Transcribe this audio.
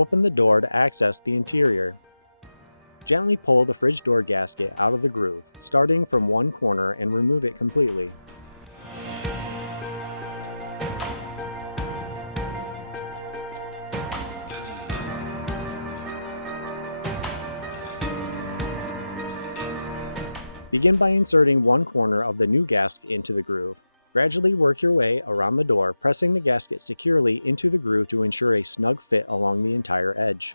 open the door to access the interior. Gently pull the fridge door gasket out of the groove, starting from one corner, and remove it completely. Begin by inserting one corner of the new gasket into the groove. Gradually work your way around the door, pressing the gasket securely into the groove to ensure a snug fit along the entire edge.